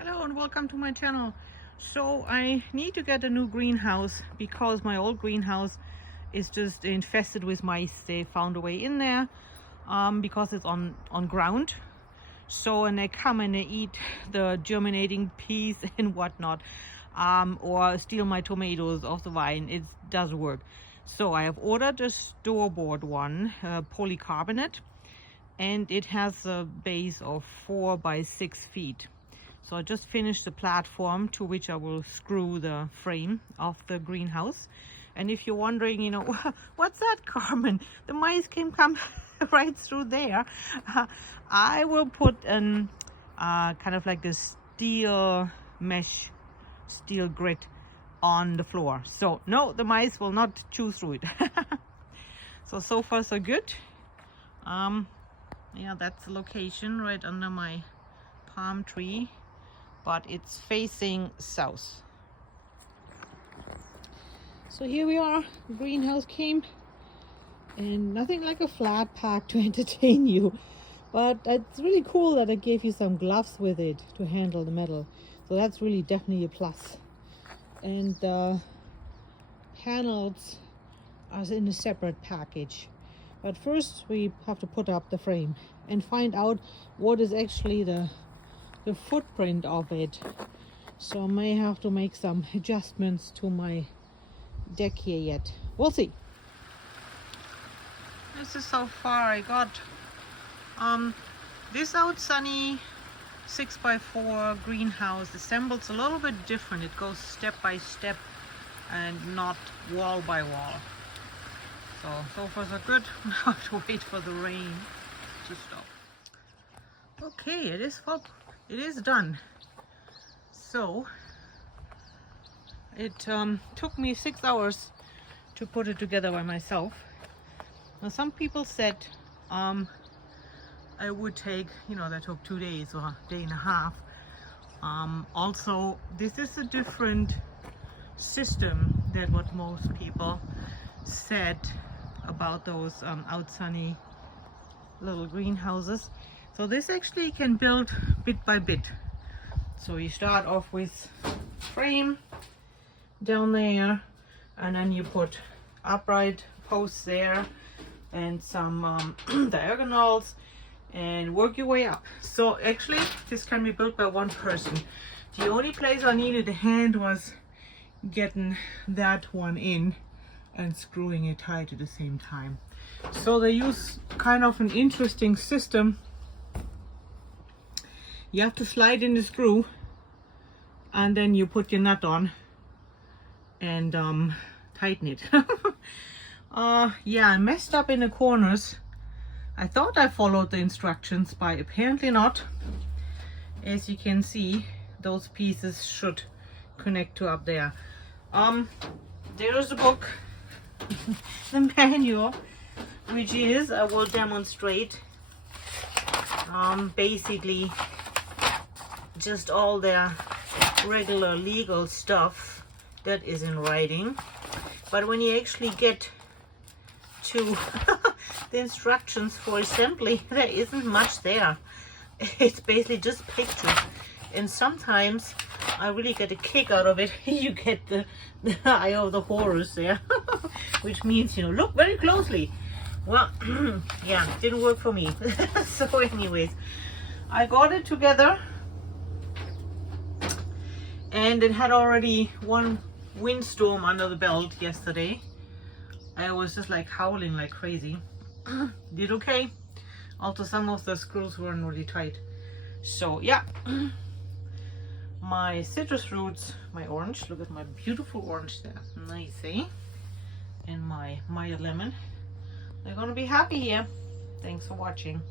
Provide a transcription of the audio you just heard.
Hello and welcome to my channel. So I need to get a new greenhouse because my old greenhouse is just infested with mice. They found a way in there because it's on ground. So, and they come and they eat the germinating peas and whatnot, or steal my tomatoes off the vine. It does work. So I have ordered a store-bought one, polycarbonate, and it has a base of 4 by 6 feet. So I just finished the platform to which I will screw the frame of the greenhouse. And if you're wondering, you know, what's that, Carmen? The mice can come right through there. I will put an kind of like a steel mesh, steel grit on the floor. So no, the mice will not chew through it. So far so good. Yeah, that's the location right under my palm tree, but it's facing south. So here we are. The greenhouse came, and nothing like a flat pack to entertain you, but it's really cool that I gave you some gloves with it to handle the metal. So that's really definitely a plus. And the panels are in a separate package. But first we have to put up the frame and find out what is actually the footprint of it. So I may have to make some adjustments to my deck here yet. We'll see. This is so far I got. This OUTSUNNY 6x4 greenhouse assembles a little bit different. It goes step by step and not wall by wall. So far so good. Now I have to wait for the rain to stop. Okay, it is done. So it took me 6 hours to put it together by myself. Now some people said I would take, you know, that took 2 days or a day and a half. Also, this is a different system than what most people said about those OUTSUNNY little greenhouses. So this actually can build bit by bit. So you start off with frame down there, and then you put upright posts there and some diagonals, and work your way up. So actually this can be built by one person. The only place I needed a hand was getting that one in and screwing it tight at the same time. So they use kind of an interesting system. You have to slide in the screw, and then you put your nut on and tighten it. Yeah, I messed up in the corners. I thought I followed the instructions, but apparently not. As you can see, those pieces should connect to up there. There is a book, the manual, which is, I will demonstrate, basically just all their regular legal stuff that is in writing. But when you actually get to the instructions for assembly, there isn't much there. It's basically just pictures, and sometimes I really get a kick out of it. You get the eye of the horrors there, which means, you know, look very closely. Well, yeah, didn't work for me. So anyways, I got it together, and it had already one windstorm under the belt yesterday. I was just like howling like crazy. Did okay. Also, some of the screws weren't really tight. So yeah, my citrus roots, my orange, look at my beautiful orange there, nice, eh? And my Maya lemon, they're gonna be happy here. Thanks for watching.